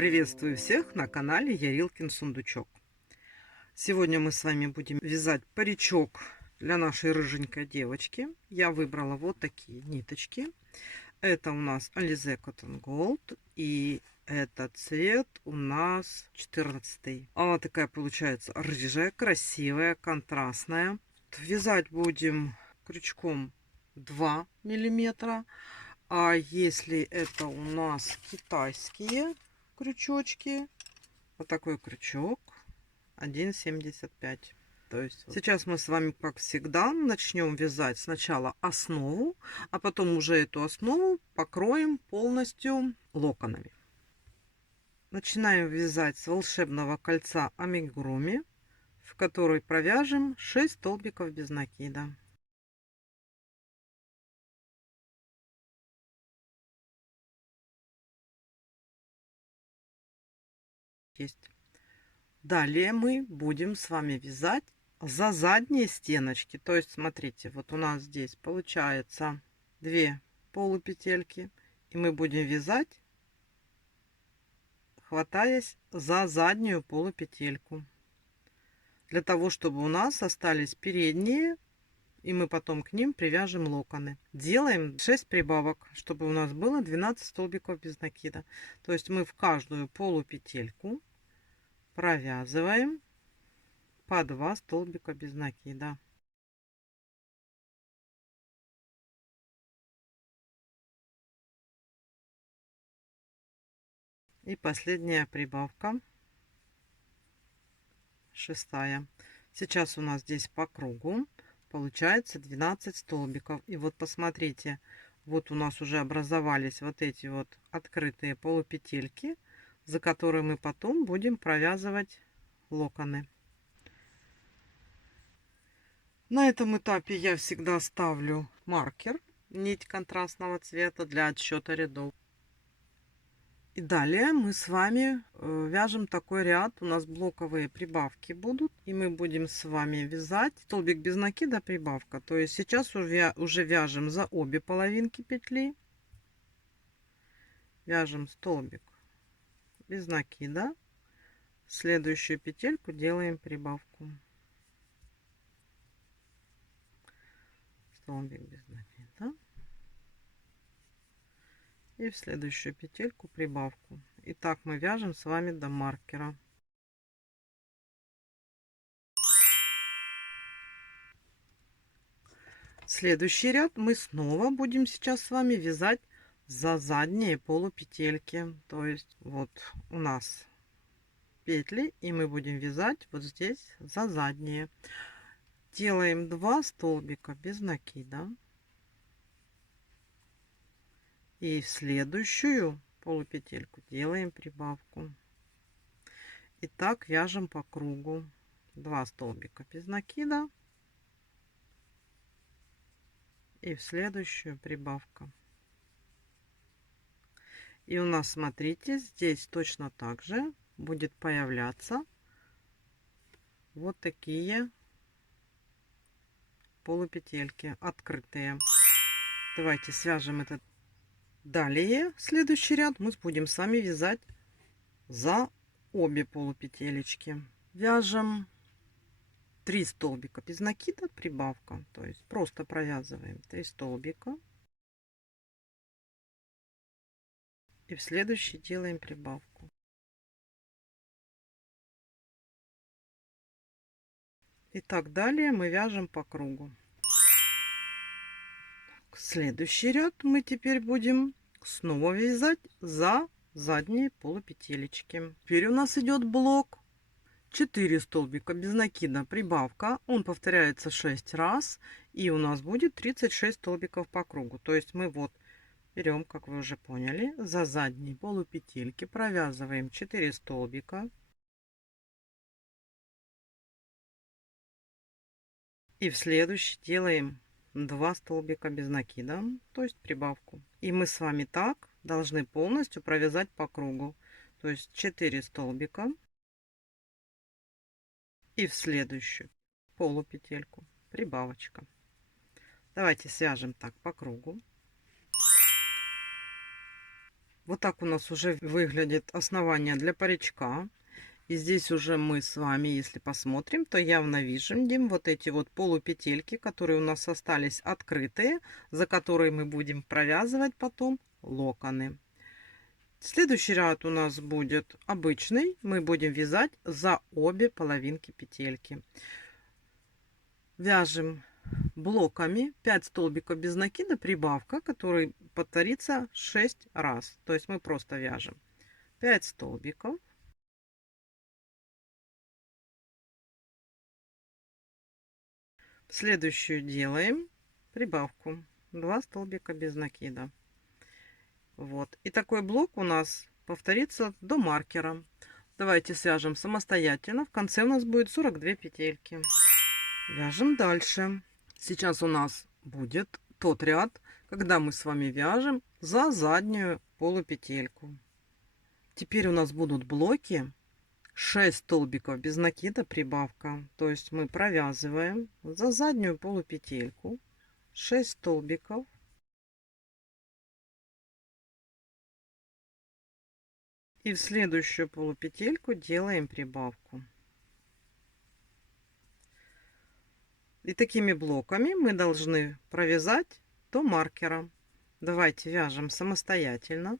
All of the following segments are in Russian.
Приветствую всех на канале Ярилкин Сундучок. Сегодня мы с вами будем вязать паричок для нашей рыженькой девочки. Я выбрала вот такие ниточки. Это у нас Alize Cotton Gold, и этот цвет у нас 14. Она такая получается рыжая, красивая, контрастная. Вязать будем крючком 2 миллиметра. А если это у нас китайские крючочки, вот такой крючок 1,75. То есть сейчас мы с вами, как всегда, начнем вязать сначала основу, а потом уже эту основу покроем полностью локонами. Начинаем вязать с волшебного кольца амигуруми, в который провяжем 6 столбиков без накида. Есть. Далее мы будем с вами вязать за задние стеночки. То есть, смотрите, вот у нас здесь получается 2 полупетельки, и мы будем вязать, хватаясь за заднюю полупетельку, для того чтобы у нас остались передние, и мы потом к ним привяжем локоны. Делаем 6 прибавок, чтобы у нас было 12 столбиков без накида. То есть мы в каждую полупетельку провязываем по 2 столбика без накида. И последняя прибавка, 6-я. Сейчас у нас здесь по кругу получается 12 столбиков. И вот посмотрите, вот у нас уже образовались вот эти вот открытые полупетельки, за которые мы потом будем провязывать локоны. На этом этапе я всегда ставлю маркер, нить контрастного цвета для отсчета рядов. И далее мы с вами вяжем такой ряд. У нас блоковые прибавки будут. И мы будем с вами вязать столбик без накида, прибавка. То есть сейчас уже вяжем за обе половинки петли. Вяжем столбик без накида. Следующую петельку делаем прибавку. Столбик без накида. И в следующую петельку прибавку. И так мы вяжем с вами до маркера. Следующий ряд мы снова будем сейчас с вами вязать за задние полупетельки. То есть вот у нас петли, и мы будем вязать вот здесь за задние. Делаем 2 столбика без накида. И в следующую полупетельку делаем прибавку. И так вяжем по кругу. 2 столбика без накида. И в следующую прибавка. И у нас, смотрите, здесь точно так же будет появляться вот такие полупетельки открытые. Давайте свяжем это. Далее следующий ряд мы будем с вами вязать за обе полупетелечки. Вяжем 3 столбика без накида, прибавка. То есть просто провязываем 3 столбика. И в следующий делаем прибавку. И так далее мы вяжем по кругу. Следующий ряд мы теперь будем снова вязать за задние полупетелечки. Теперь у нас идет блок 4 столбика без накида, прибавка. Он повторяется 6 раз, и у нас будет 36 столбиков по кругу. То есть мы вот берем, как вы уже поняли, за задние полупетельки провязываем 4 столбика. И в следующий делаем 2 столбика без накида, то есть прибавку. И мы с вами так должны полностью провязать по кругу. То есть 4 столбика. И в следующую полупетельку прибавочка. Давайте свяжем так по кругу. Вот так у нас уже выглядит основание для паричка. И здесь уже мы с вами, если посмотрим, то явно видим вот эти вот полупетельки, которые у нас остались открытые, за которые мы будем провязывать потом локоны. Следующий ряд у нас будет обычный. Мы будем вязать за обе половинки петельки. Вяжем блоками 5 столбиков без накида, прибавка, который повторится 6 раз. То есть мы просто вяжем 5 столбиков. Следующую делаем прибавку 2 столбика без накида. Вот. И такой блок у нас повторится до маркера. Давайте свяжем самостоятельно. В конце у нас будет 42 петельки. Вяжем дальше. Сейчас у нас будет тот ряд, когда мы с вами вяжем за заднюю полупетельку. Теперь у нас будут блоки 6 столбиков без накида, прибавка. То есть мы провязываем за заднюю полупетельку 6 столбиков. И в следующую полупетельку делаем прибавку. И такими блоками мы должны провязать до маркера. Давайте вяжем самостоятельно.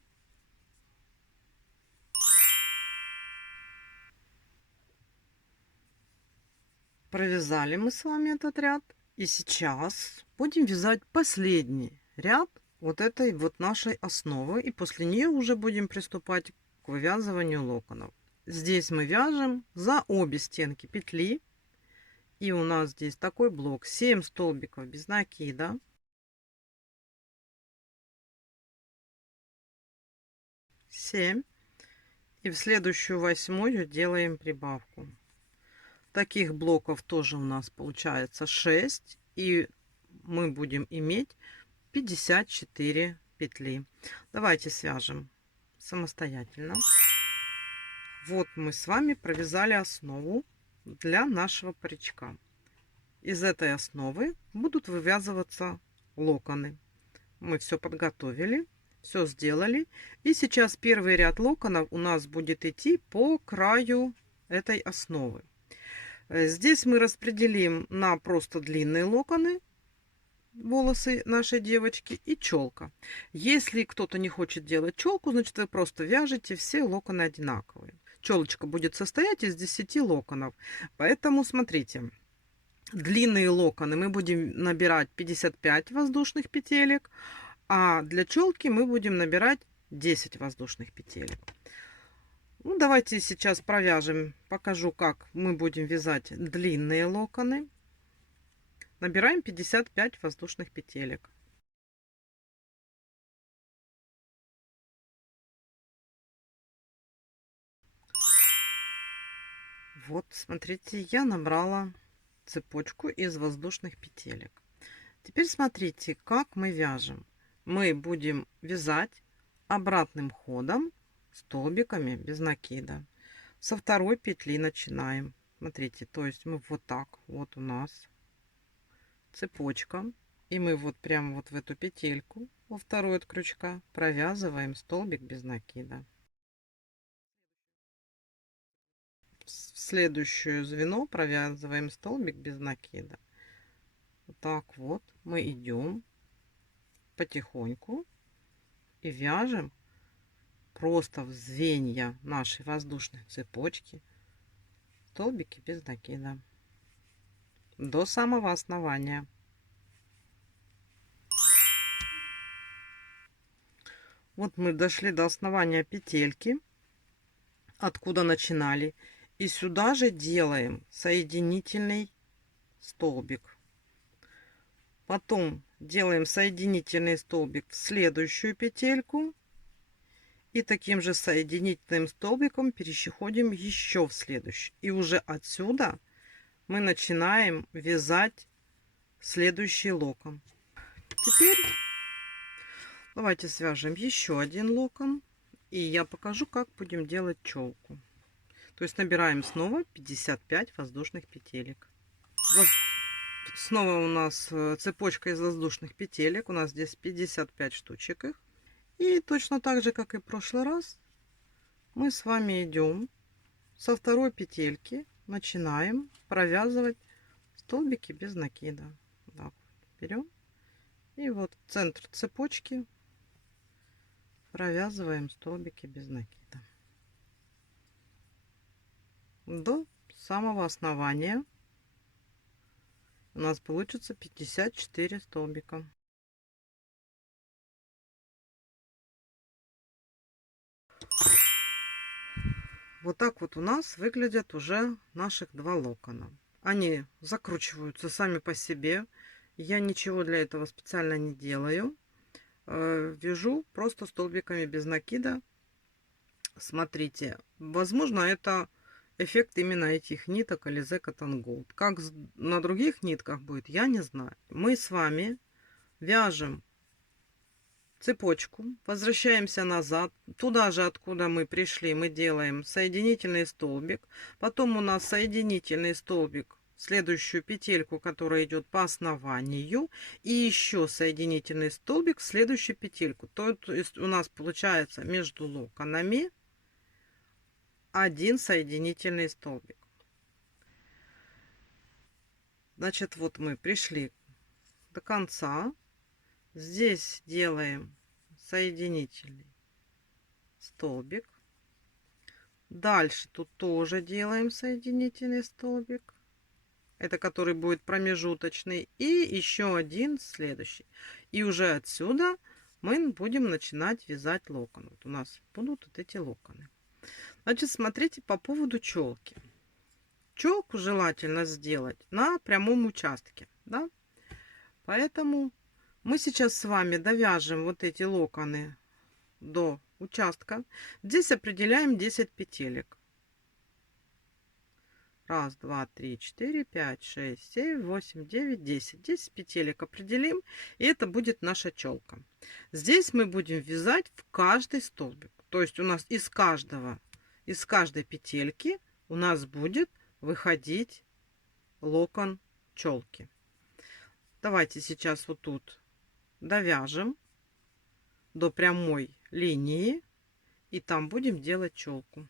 Провязали мы с вами этот ряд. И сейчас будем вязать последний ряд вот этой вот нашей основы. И после нее уже будем приступать к вывязыванию локонов. Здесь мы вяжем за обе стенки петли. И у нас здесь такой блок: 7 столбиков без накида. 7. И в следующую 8 делаем прибавку. Таких блоков тоже у нас получается 6. И мы будем иметь 54 петли. Давайте свяжем самостоятельно. Вот мы с вами провязали основу для нашего паричка. Из этой основы будут вывязываться локоны. Мы все подготовили, все сделали. И сейчас первый ряд локонов у нас будет идти по краю этой основы. Здесь мы распределим на просто длинные локоны, волосы нашей девочки, и челка. Если кто-то не хочет делать челку, значит вы просто вяжете все локоны одинаковые. Челочка будет состоять из 10 локонов. Поэтому смотрите, длинные локоны мы будем набирать 55 воздушных петелек, а для челки мы будем набирать 10 воздушных петелек. Ну, давайте сейчас провяжем, покажу, как мы будем вязать длинные локоны. Набираем 55 воздушных петелек. Вот, смотрите, я набрала цепочку из воздушных петелек. Теперь смотрите, как мы вяжем. Мы будем вязать обратным ходом столбиками без накида. Со второй петли начинаем. Смотрите, то есть мы вот так, вот у нас цепочка, и мы вот прямо вот в эту петельку во второй от крючка провязываем столбик без накида. В следующее звено провязываем столбик без накида. Вот так вот мы идем потихоньку и вяжем просто в звенья нашей воздушной цепочки столбики без накида до самого основания. Вот мы дошли до основания петельки, откуда начинали, и сюда же делаем соединительный столбик. Потом делаем соединительный столбик в следующую петельку. И таким же соединительным столбиком переходим еще в следующий. И уже отсюда мы начинаем вязать следующий локон. Теперь давайте свяжем еще один локон. И я покажу, как будем делать челку. То есть набираем снова 55 воздушных петелек. Снова у нас цепочка из воздушных петелек. У нас здесь 55 штучек их. И точно так же, как и в прошлый раз, мы с вами идем со второй петельки, начинаем провязывать столбики без накида. Так, берем и вот в центр цепочки провязываем столбики без накида до самого основания. У нас получится 54 столбика. Вот так вот у нас выглядят уже наших два локона. Они закручиваются сами по себе. Я ничего для этого специально не делаю. Вяжу просто столбиками без накида. Смотрите, возможно, это эффект именно этих ниток Alize Cotton Gold. Как на других нитках будет, я не знаю. Мы с вами вяжем цепочку, возвращаемся назад, туда же, откуда мы пришли, мы делаем соединительный столбик, потом у нас соединительный столбик в следующую петельку, которая идет по основанию, и еще соединительный столбик в следующую петельку. То есть у нас получается между локонами один соединительный столбик. Значит, вот мы пришли до конца. Здесь делаем соединительный столбик. Дальше тут тоже делаем соединительный столбик. Это который будет промежуточный. И еще один следующий. И уже отсюда мы будем начинать вязать локон. Вот у нас будут вот эти локоны. Значит, смотрите по поводу челки. Челку желательно сделать на прямом участке. Да? Поэтому мы сейчас с вами довяжем вот эти локоны до участка. Здесь определяем 10 петелек. 1, 2, 3, 4, 5, 6, 7, 8, 9, 10. 10 петелек определим, и это будет наша челка. Здесь мы будем вязать в каждый столбик. То есть у нас из каждой петельки у нас будет выходить локон челки. Давайте сейчас вот тут довяжем до прямой линии, и там будем делать челку.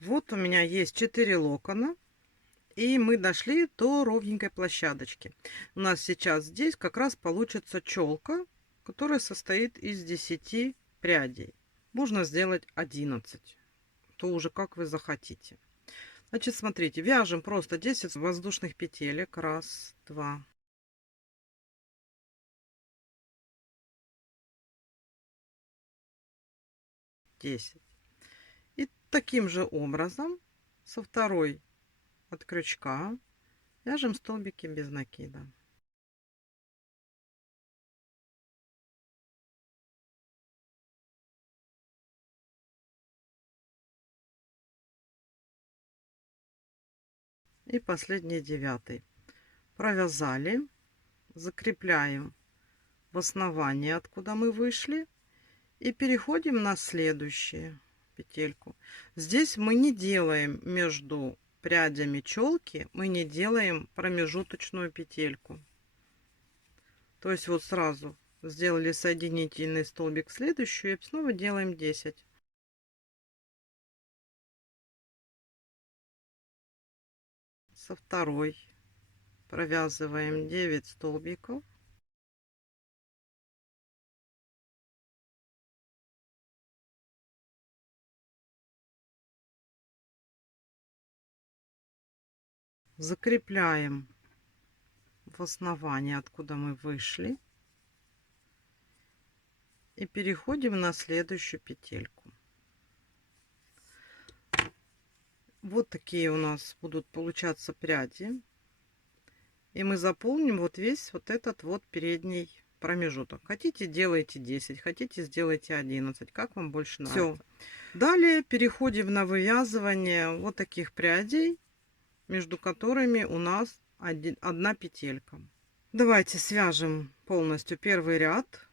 Вот у меня есть 4 локона, и мы дошли до ровненькой площадочки. У нас сейчас здесь как раз получится челка, которая состоит из 10 прядей. Можно сделать 11, то уже как вы захотите. Значит, смотрите, вяжем просто 10 воздушных петелек. 1, 2, 10. И таким же образом со второй от крючка вяжем столбики без накида. И последний 9. Провязали, закрепляем в основании, откуда мы вышли, и переходим на следующую петельку. Здесь мы не делаем между прядями челки, мы не делаем промежуточную петельку. То есть вот сразу сделали соединительный столбик в следующую и снова делаем 10. Со второй провязываем 9 столбиков. Закрепляем в основании, откуда мы вышли, и переходим на следующую петельку. Вот такие у нас будут получаться пряди, и мы заполним вот весь вот этот вот передний промежуток. Хотите, делайте 10, хотите, сделайте 11, как вам больше нравится. Все. Далее переходим на вывязывание вот таких прядей, между которыми у нас одна петелька. Давайте свяжем полностью первый ряд,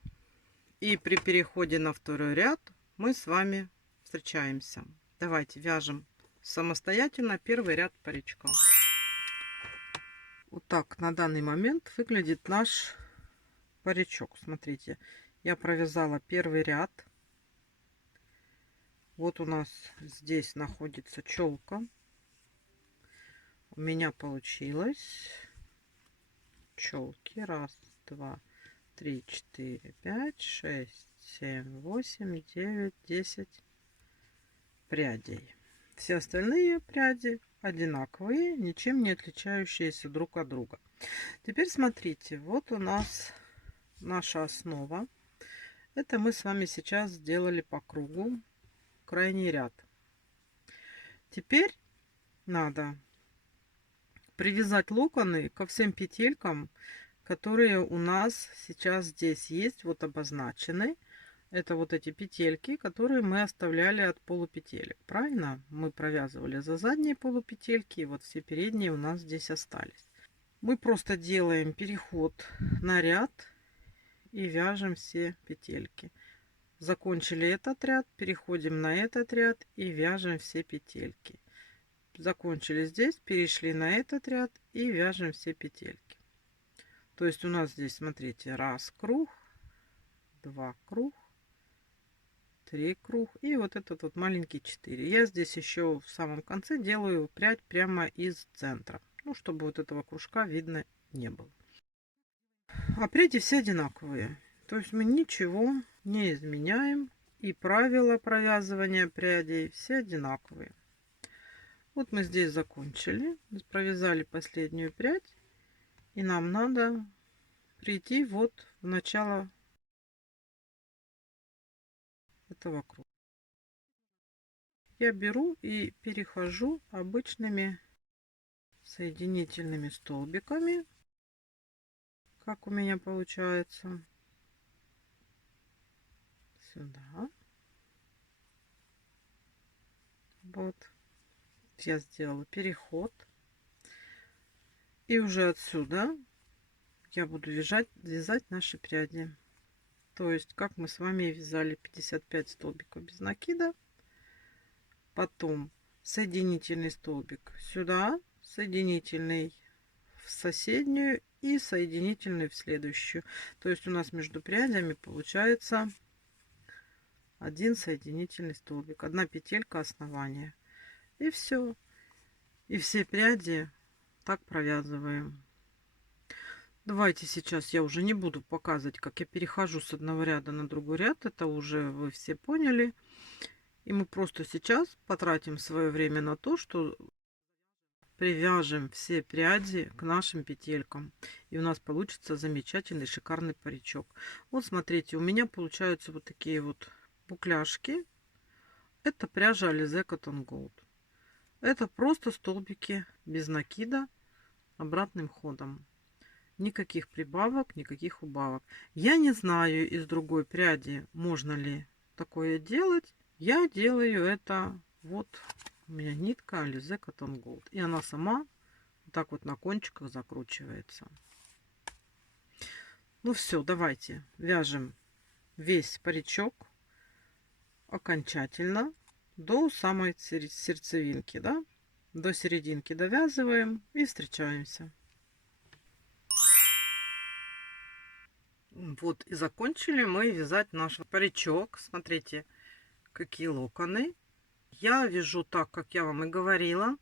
и при переходе на второй ряд мы с вами встречаемся. Давайте вяжем самостоятельно первый ряд паричка. Вот так на данный момент выглядит наш паричок. Смотрите, я провязала первый ряд. Вот у нас здесь находится челка. У меня получилось челки. Раз, два, три, четыре, пять, шесть, семь, восемь, девять, 10 прядей. Все остальные пряди одинаковые, ничем не отличающиеся друг от друга. Теперь смотрите, вот у нас наша основа. Это мы с вами сейчас сделали по кругу крайний ряд. Теперь надо привязать локоны ко всем петелькам, которые у нас сейчас здесь есть, вот обозначены. Это вот эти петельки, которые мы оставляли от полупетелек. Правильно? Мы провязывали за задние полупетельки, и вот все передние у нас здесь остались. Мы просто делаем переход на ряд и вяжем все петельки. Закончили этот ряд, переходим на этот ряд и вяжем все петельки. Закончили здесь, перешли на этот ряд и вяжем все петельки. То есть у нас здесь, смотрите, раз круг, два круг, 3 круг и вот этот вот маленький 4. Я здесь еще в самом конце делаю прядь прямо из центра, ну чтобы вот этого кружка видно не было. А пряди все одинаковые, то есть мы ничего не изменяем, и правила провязывания прядей все одинаковые. Вот мы здесь закончили, провязали последнюю прядь, и нам надо прийти вот в начало этого круга. Я беру и перехожу обычными соединительными столбиками, как у меня получается, сюда. Вот я сделала переход, и уже отсюда я буду вязать наши пряди. То есть как мы с вами вязали 55 столбиков без накида, потом соединительный столбик сюда, соединительный в соседнюю и соединительный в следующую. То есть у нас между прядями получается один соединительный столбик, одна петелька основания, и все. И все пряди так провязываем. Давайте сейчас я уже не буду показывать, как я перехожу с одного ряда на другой ряд. Это уже вы все поняли. И мы просто сейчас потратим свое время на то, что привяжем все пряди к нашим петелькам. И у нас получится замечательный, шикарный паричок. Вот смотрите, у меня получаются вот такие вот букляшки. Это пряжа Alize Cotton Gold. Это просто столбики без накида обратным ходом. Никаких прибавок, никаких убавок. Я не знаю из другой пряди, можно ли такое делать. Я делаю это вот. У меня нитка Alize Cotton Gold. И она сама вот так вот на кончиках закручивается. Ну все, давайте вяжем весь паричок окончательно до самой сердцевинки, да? До серединки довязываем и встречаемся. Вот и закончили мы вязать наш паричок. Смотрите, какие локоны. Я вяжу так, как я вам и говорила.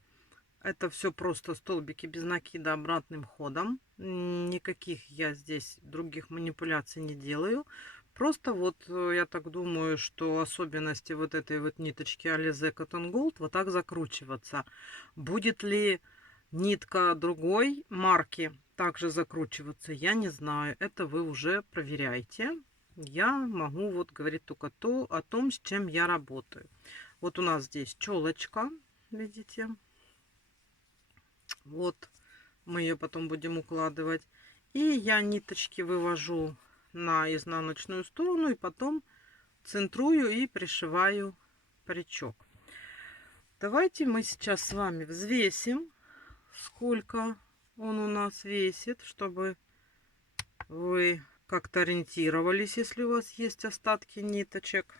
Это все просто столбики без накида обратным ходом. Никаких я здесь других манипуляций не делаю. Просто вот я так думаю, что особенности вот этой вот ниточки Alize Cotton Gold вот так закручиваться. Будет ли нитка другой марки также закручиваться, я не знаю. Это вы уже проверяйте. Я могу вот говорить только о том, с чем я работаю. Вот у нас здесь челочка, видите? Вот мы ее потом будем укладывать. И я ниточки вывожу на изнаночную сторону и потом центрую и пришиваю паричок. Давайте мы сейчас с вами взвесим, сколько он у нас весит, чтобы вы как-то ориентировались, если у вас есть остатки ниточек.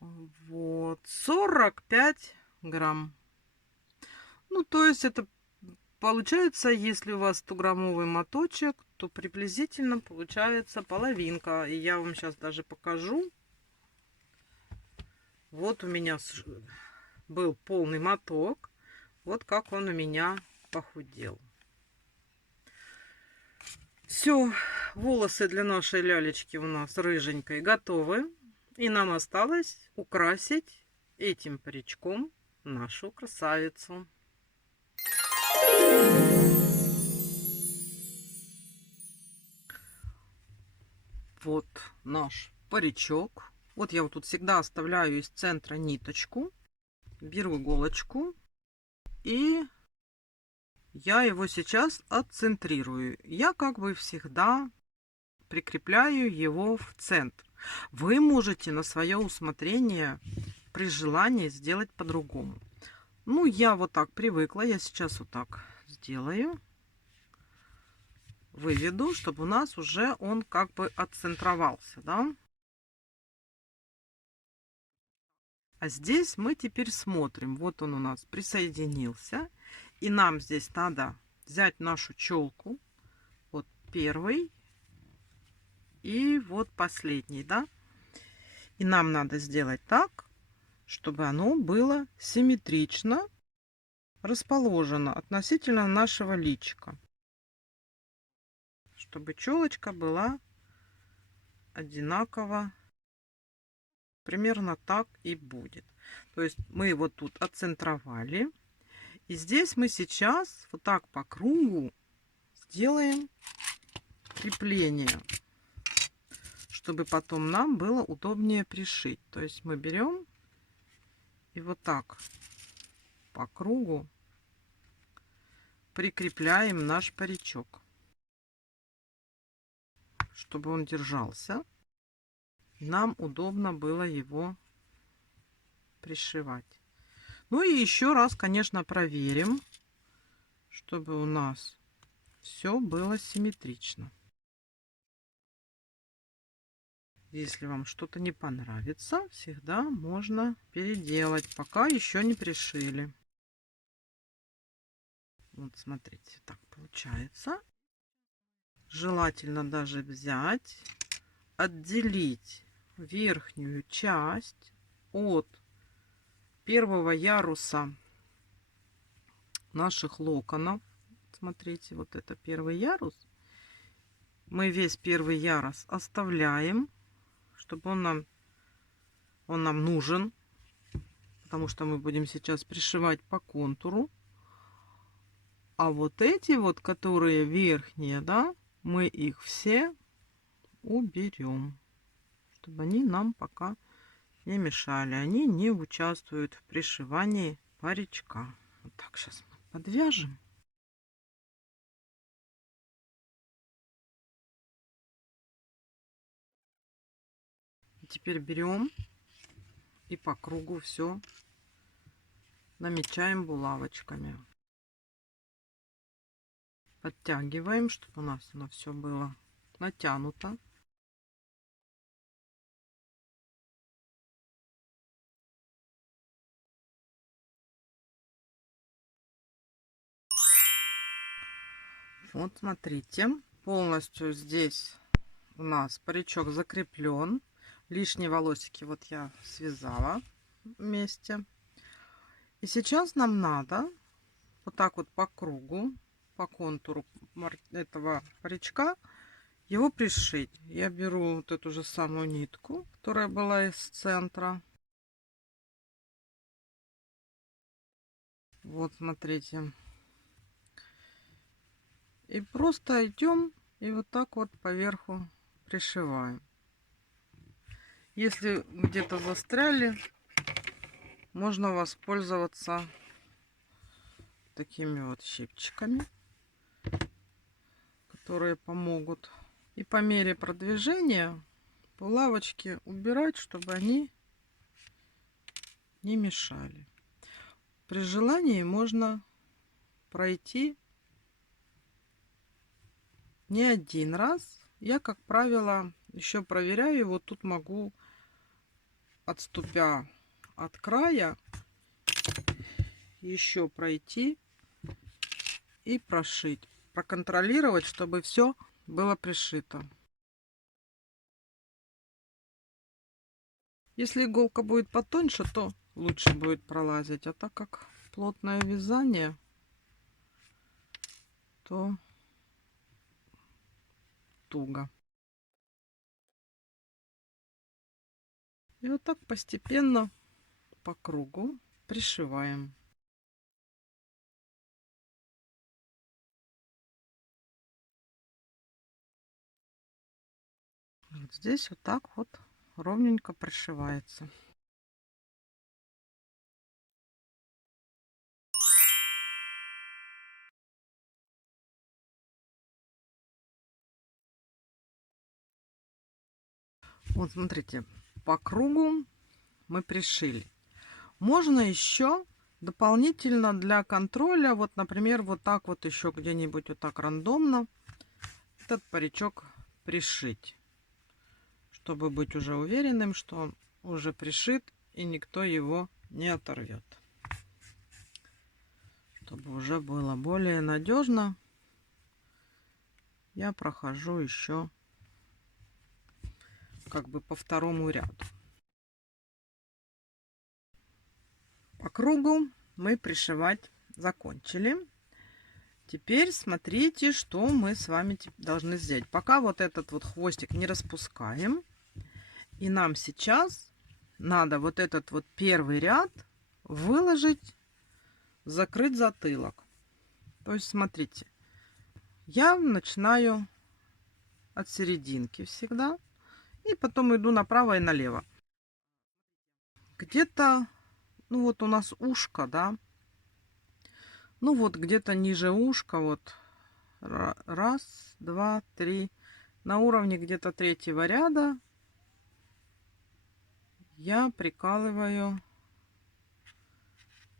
Вот 45 грамм. Ну, то есть это получается, если у вас 100-граммовый моточек, то приблизительно получается половинка. И я вам сейчас даже покажу. Вот у меня был полный моток. Вот как он у меня похудел. Все, волосы для нашей лялечки у нас рыженькой готовы. И нам осталось украсить этим паричком нашу красавицу. Вот наш паричок. Вот я вот тут всегда оставляю из центра ниточку. Беру иголочку. И я его сейчас отцентрирую. Я как бы всегда прикрепляю его в центр. Вы можете на свое усмотрение при желании сделать по-другому. Ну, я вот так привыкла. Я сейчас вот так сделаю. Выведу, чтобы у нас уже он как бы отцентровался, да? А здесь мы теперь смотрим. Вот он у нас присоединился. И нам здесь надо взять нашу челку. Вот первый. И вот последний, да? И нам надо сделать так, чтобы оно было симметрично расположено относительно нашего личика. Чтобы челочка была одинаково. Примерно так и будет. То есть мы его тут отцентровали. И здесь мы сейчас вот так по кругу сделаем крепление, чтобы потом нам было удобнее пришить. То есть мы берем и вот так по кругу прикрепляем наш паричок, чтобы он держался. Нам удобно было его пришивать. Ну и еще раз, конечно, проверим, чтобы у нас все было симметрично. Если вам что-то не понравится, всегда можно переделать, пока еще не пришили. Вот смотрите, так получается. Желательно даже взять, отделить верхнюю часть от первого яруса наших локонов. Смотрите, вот это первый ярус. Мы весь первый ярус оставляем, чтобы он нам нужен, потому что мы будем сейчас пришивать по контуру. А вот эти вот, которые верхние, да, мы их все уберем, чтобы они нам пока не мешали. Они не участвуют в пришивании паричка. Вот так сейчас мы подвяжем. Теперь берем и по кругу все намечаем булавочками. Подтягиваем, чтобы у нас оно все было натянуто. Вот смотрите, полностью здесь у нас паричок закреплен. Лишние волосики вот я связала вместе. И сейчас нам надо вот так вот по кругу, по контуру этого паричка его пришить. Я беру вот эту же самую нитку, которая была из центра. Вот смотрите. И просто идем и вот так вот поверху пришиваем. Если где-то застряли, можно воспользоваться такими вот щипчиками, которые помогут. И по мере продвижения булавочки убирать, чтобы они не мешали. При желании можно пройти не один раз. Я, как правило, еще проверяю. Вот тут могу, отступя от края, еще пройти и прошить. Проконтролировать, чтобы все было пришито. Если иголка будет потоньше, то лучше будет пролазить. А так как плотное вязание, то туго. И вот так постепенно по кругу пришиваем. Вот здесь вот так вот ровненько пришивается. Вот смотрите, по кругу мы пришили. Можно еще дополнительно для контроля, вот, например, вот так вот еще где-нибудь вот так рандомно этот паричок пришить, чтобы быть уже уверенным, что он уже пришит и никто его не оторвет. Чтобы уже было более надежно, я прохожу еще как бы по второму ряду. По кругу мы пришивать закончили. Теперь смотрите, что мы с вами должны сделать. Пока вот этот вот хвостик не распускаем. И нам сейчас надо вот этот вот первый ряд выложить, закрыть затылок. То есть смотрите, я начинаю от серединки всегда. И потом иду направо и налево. Где-то, ну вот у нас ушко, да. Ну вот где-то ниже ушка, вот раз, два, три. На уровне где-то третьего ряда я прикалываю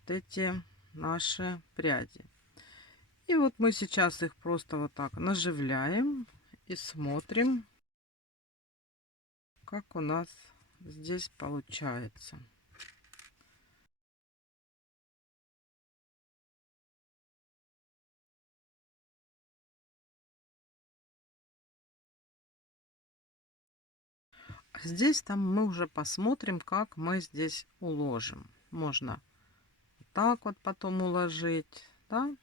вот эти наши пряди. И вот мы сейчас их просто вот так наживляем и смотрим, как у нас здесь получается. Здесь там мы уже посмотрим, как мы здесь уложим. Можно вот так вот потом уложить, да.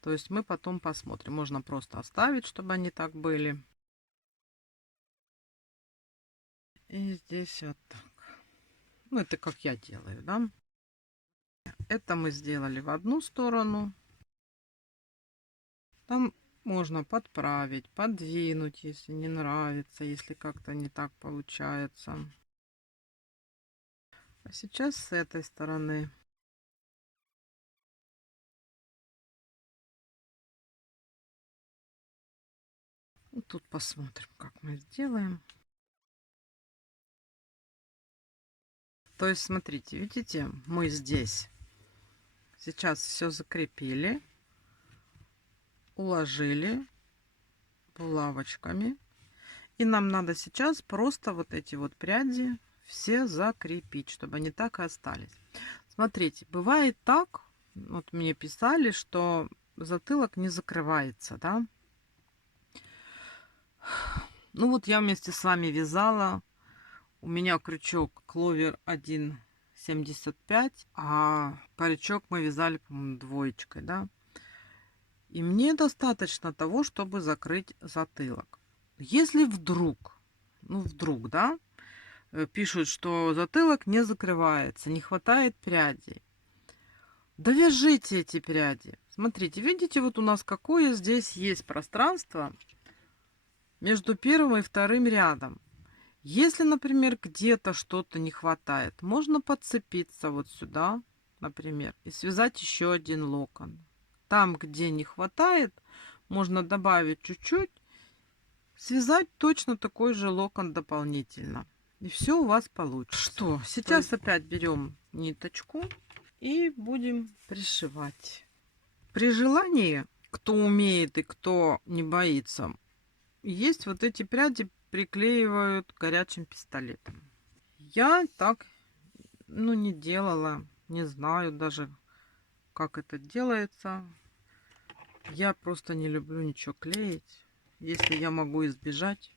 То есть мы потом посмотрим. Можно просто оставить, чтобы они так были. И здесь вот так. Ну, это как я делаю, да. Это мы сделали в одну сторону. Там можно подправить, подвинуть, если не нравится, если как-то не так получается. А сейчас с этой стороны. Вот тут посмотрим, как мы сделаем. То есть, смотрите, видите, мы здесь сейчас все закрепили, уложили булавочками. И нам надо сейчас просто вот эти вот пряди все закрепить, чтобы они так и остались. Смотрите, бывает так, вот мне писали, что затылок не закрывается, да. Ну вот я вместе с вами вязала. У меня крючок кловер 1,75, а паричок мы вязали, по-моему, двоечкой, да. И мне достаточно того, чтобы закрыть затылок. Если вдруг, ну вдруг, да, пишут, что затылок не закрывается, не хватает прядей, довяжите эти пряди. Смотрите, видите, вот у нас какое здесь есть пространство между первым и вторым рядом. Если, например, где-то что-то не хватает, можно подцепиться вот сюда, например, и связать еще один локон. Там, где не хватает, можно добавить чуть-чуть, связать точно такой же локон дополнительно. И все у вас получится. Что, сейчас опять берем ниточку и будем пришивать. При желании, кто умеет и кто не боится, есть вот эти пряди приклеивают горячим пистолетом. Я так, ну, не делала, не знаю даже, как это делается. Я просто не люблю ничего клеить. Если я могу избежать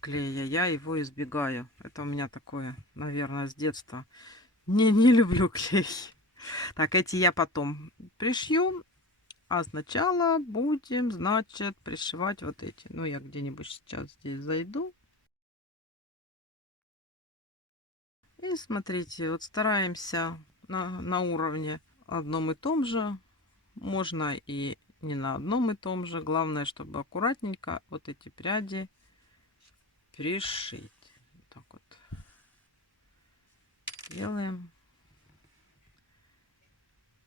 клея, я его избегаю. Это у меня такое, наверное, с детства. Не люблю клей. Так, эти я потом пришью. А сначала будем, значит, пришивать вот эти. Ну, я где-нибудь сейчас здесь зайду. И смотрите, вот стараемся на уровне одном и том же. Можно и не на одном и том же. Главное, чтобы аккуратненько вот эти пряди пришить. Вот так вот делаем.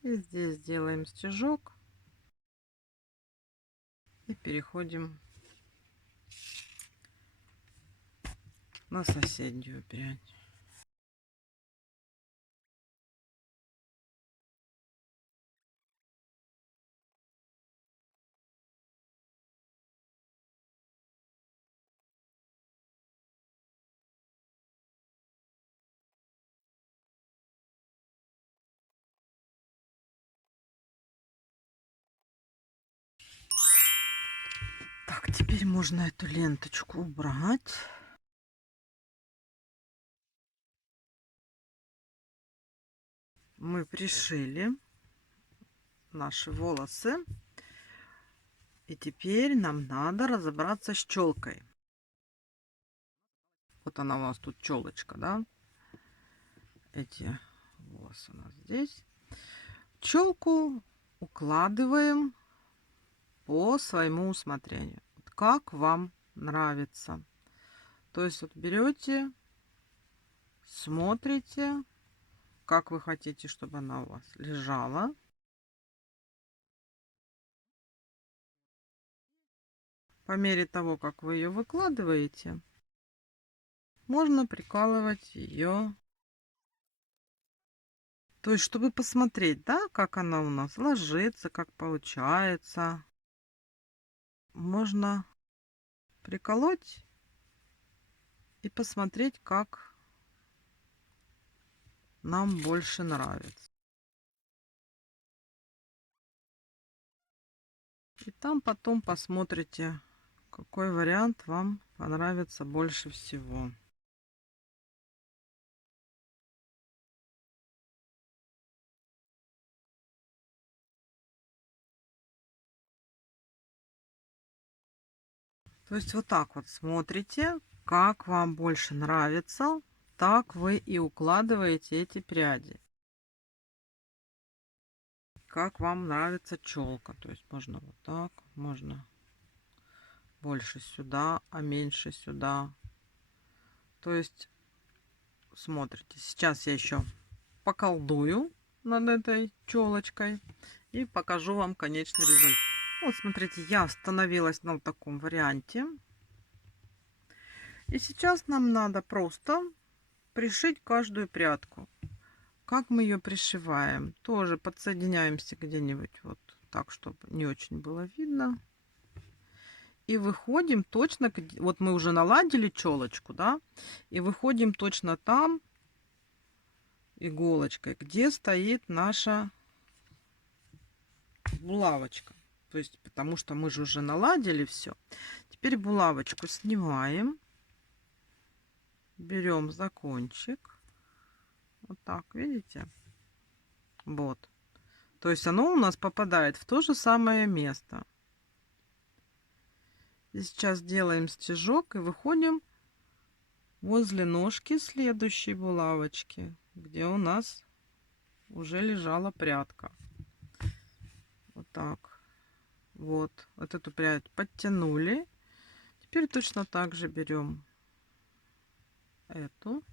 И здесь делаем стежок. И переходим на соседнюю прядь. Так, теперь можно эту ленточку убрать. Мы пришили наши волосы. И теперь нам надо разобраться с челкой. Вот она у нас тут челочка, да? Эти волосы у нас здесь. Челку укладываем по своему усмотрению. Вот как вам нравится. То есть вот берете, смотрите, как вы хотите, чтобы она у вас лежала. По мере того, как вы ее выкладываете, можно прикалывать ее. То есть, чтобы посмотреть, да, как она у нас ложится, как получается. Можно приколоть и посмотреть, как нам больше нравится. И там потом посмотрите, какой вариант вам понравится больше всего. То есть вот так вот смотрите, как вам больше нравится, так вы и укладываете эти пряди. Как вам нравится челка. То есть можно вот так, можно больше сюда, а меньше сюда. То есть смотрите, сейчас я еще поколдую над этой челочкой и покажу вам конечный результат. Вот смотрите, я остановилась на таком варианте. И сейчас нам надо просто пришить каждую прядку. Как мы ее пришиваем? Тоже подсоединяемся где-нибудь вот так, чтобы не очень было видно. И выходим точно, вот мы уже наладили челочку, да, и выходим точно там иголочкой, где стоит наша булавочка. То есть, потому что мы же уже наладили все. Теперь булавочку снимаем, берем за кончик, вот так, видите? Вот. То есть оно у нас попадает в то же самое место. И сейчас делаем стежок и выходим возле ножки следующей булавочки, где у нас уже лежала прядка. Вот так. Вот. Вот эту прядь подтянули. Теперь точно так же берем эту.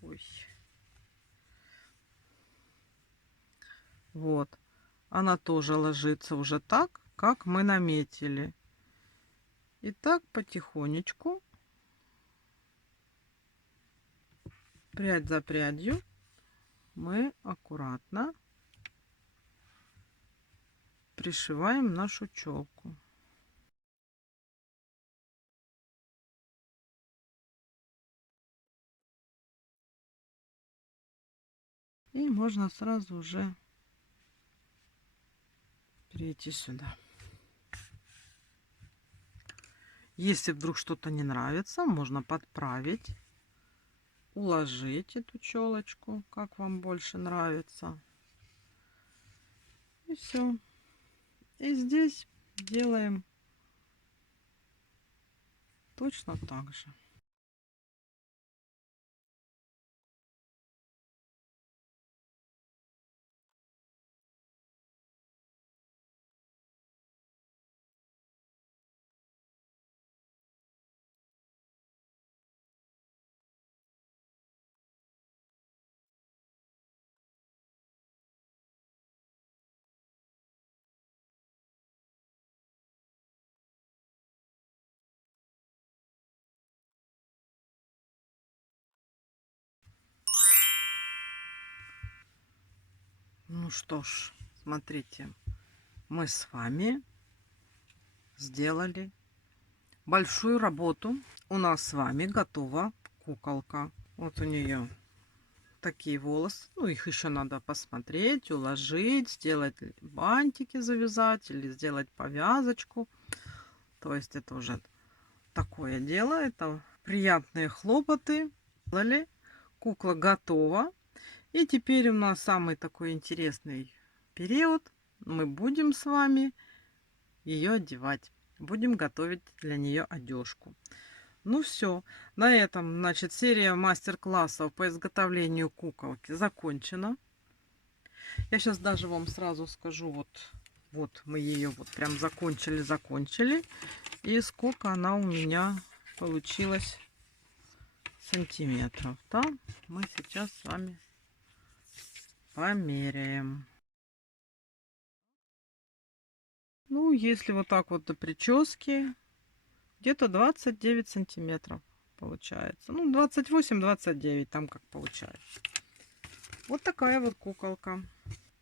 Ой. Вот. Она тоже ложится уже так, как мы наметили. И так потихонечку, прядь за прядью, мы аккуратно пришиваем нашу челку. И можно сразу уже перейти сюда. Если вдруг что-то не нравится, можно подправить, уложить эту челочку, как вам больше нравится. И все. И здесь делаем точно так же. Ну что ж, смотрите, мы с вами сделали большую работу. У нас с вами готова куколка. Вот у нее такие волосы. Ну, их еще надо посмотреть, уложить, сделать бантики, завязать или сделать повязочку. То есть это уже такое дело. Это приятные хлопоты. Сделали. Кукла готова. И теперь у нас самый такой интересный период. Мы будем с вами ее одевать. Будем готовить для нее одежку. Ну все, на этом, значит, серия мастер-классов по изготовлению куколки закончена. Я сейчас даже вам сразу скажу, вот мы ее вот прям закончили. И сколько она у меня получилась сантиметров. Да? Мы сейчас с вами померяем. Ну, если вот так вот до прически, где-то 29 сантиметров получается. Ну, 28-29, там как получается. Вот такая вот куколка.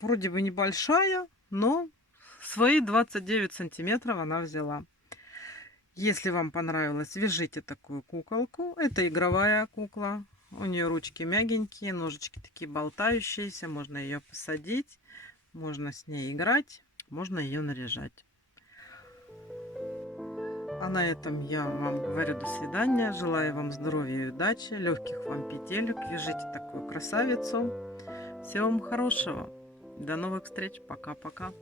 Вроде бы небольшая, но свои 29 сантиметров она взяла. Если вам понравилось, вяжите такую куколку. Это игровая кукла. У нее ручки мягенькие, ножички такие болтающиеся. Можно ее посадить, можно с ней играть, можно ее наряжать. А на этом я вам говорю до свидания. Желаю вам здоровья и удачи, легких вам петелек. Вяжите такую красавицу. Всего вам хорошего. До новых встреч. Пока-пока.